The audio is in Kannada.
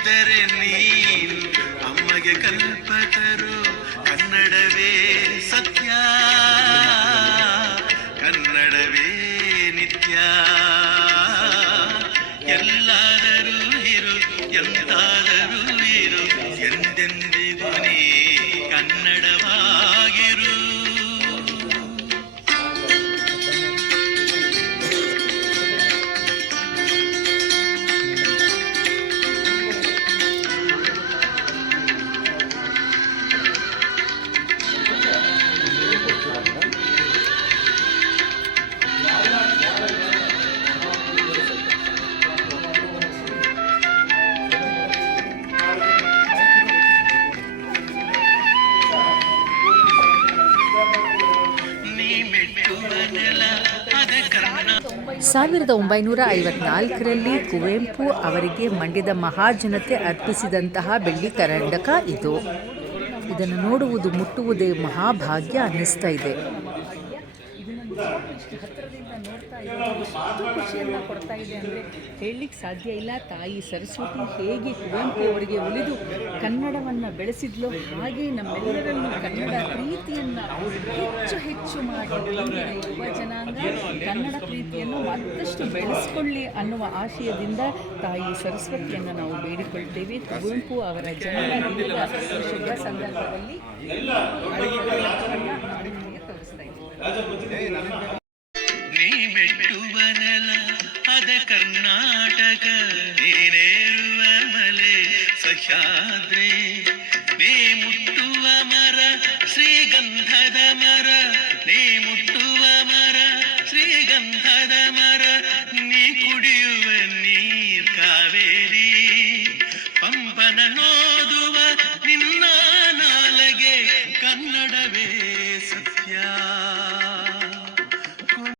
ಇದ್ದರೆ ನೀನು ಅಮ್ಮಗೆ ಕಲ್ಪತರು. ಕನ್ನಡವೇ ಸತ್ಯ, ಕನ್ನಡವೇ ನಿತ್ಯ. ಎಲ್ಲಾದರೂ ಇರು, ಎಂತಾದರೂ ಇರು, ಎಂದೆಂದಿಗೂ ನೀ ಕನ್ನಡವಾಗಿರು. ಸಾವಿರದ 1954ರಲ್ಲಿ ಕುವೆಂಪು ಅವರಿಗೆ ಮಂಡ್ಯದ ಮಹಾಜನತೆ ಅರ್ಪಿಸಿದಂತಹ ಬೆಳ್ಳಿ ಕರಂಡಕ ಇದು. ಇದನ್ನು ನೋಡುವುದು ಮುಟ್ಟುವುದೇ ಮಹಾಭಾಗ್ಯ ಅನ್ನಿಸ್ತಾ ಇದೆ. ಇಷ್ಟು ಹತ್ತಿರದಿಂದ ನೋಡ್ತಾ ಇದ್ದಾರೆ, ಎಷ್ಟು ಖುಷಿಯನ್ನು ಕೊಡ್ತಾ ಇದೆ ಅಂದರೆ ಹೇಳಲಿಕ್ಕೆ ಸಾಧ್ಯ ಇಲ್ಲ. ತಾಯಿ ಸರಸ್ವತಿ ಹೇಗೆ ಕುವೆಂಪು ಅವರಿಗೆ ಒಲಿದು ಕನ್ನಡವನ್ನು ಬೆಳೆಸಿದ್ಲು, ಹಾಗೆ ನಮ್ಮೆಲ್ಲರಲ್ಲೂ ಕನ್ನಡ ಪ್ರೀತಿಯನ್ನು ಹೆಚ್ಚು ಹೆಚ್ಚು ಮಾಡಿ ಇಂದಿನ ಯುವ ಜನಾಂಗ ಕನ್ನಡ ಪ್ರೀತಿಯನ್ನು ಮತ್ತಷ್ಟು ಬೆಳೆಸ್ಕೊಳ್ಳಿ ಅನ್ನುವ ಆಶಯದಿಂದ ತಾಯಿ ಸರಸ್ವತಿಯನ್ನು ನಾವು ಬೇಡಿಕೊಳ್ತೇವೆ. ಕುವೆಂಪು ಅವರ ಜನ್ಮದಿನದ ಶುಭ ಸಂದರ್ಭದಲ್ಲಿ ತೋರಿಸ್ತಾ ಇದ್ದೀವಿ. ನೀ ಮೆಟ್ಟುವ ನೆಲ ಅದ ಕರ್ನಾಟಕ, ನೀನೇರುವ ಮಲೆ ಸಹ್ಯಾದ್ರಿ. ನೀ ಮುಟ್ಟುವ ಮರ ಶ್ರೀಗಂಧದ ಮರ, ನೀ ಮುಟ್ಟುವ ಮರ ಶ್ರೀಗಂಧದ ಮರ. ನೀ ಕುಡಿಯುವ ನೀರ್ ಕಾವೇರಿ, ಪಂಪನ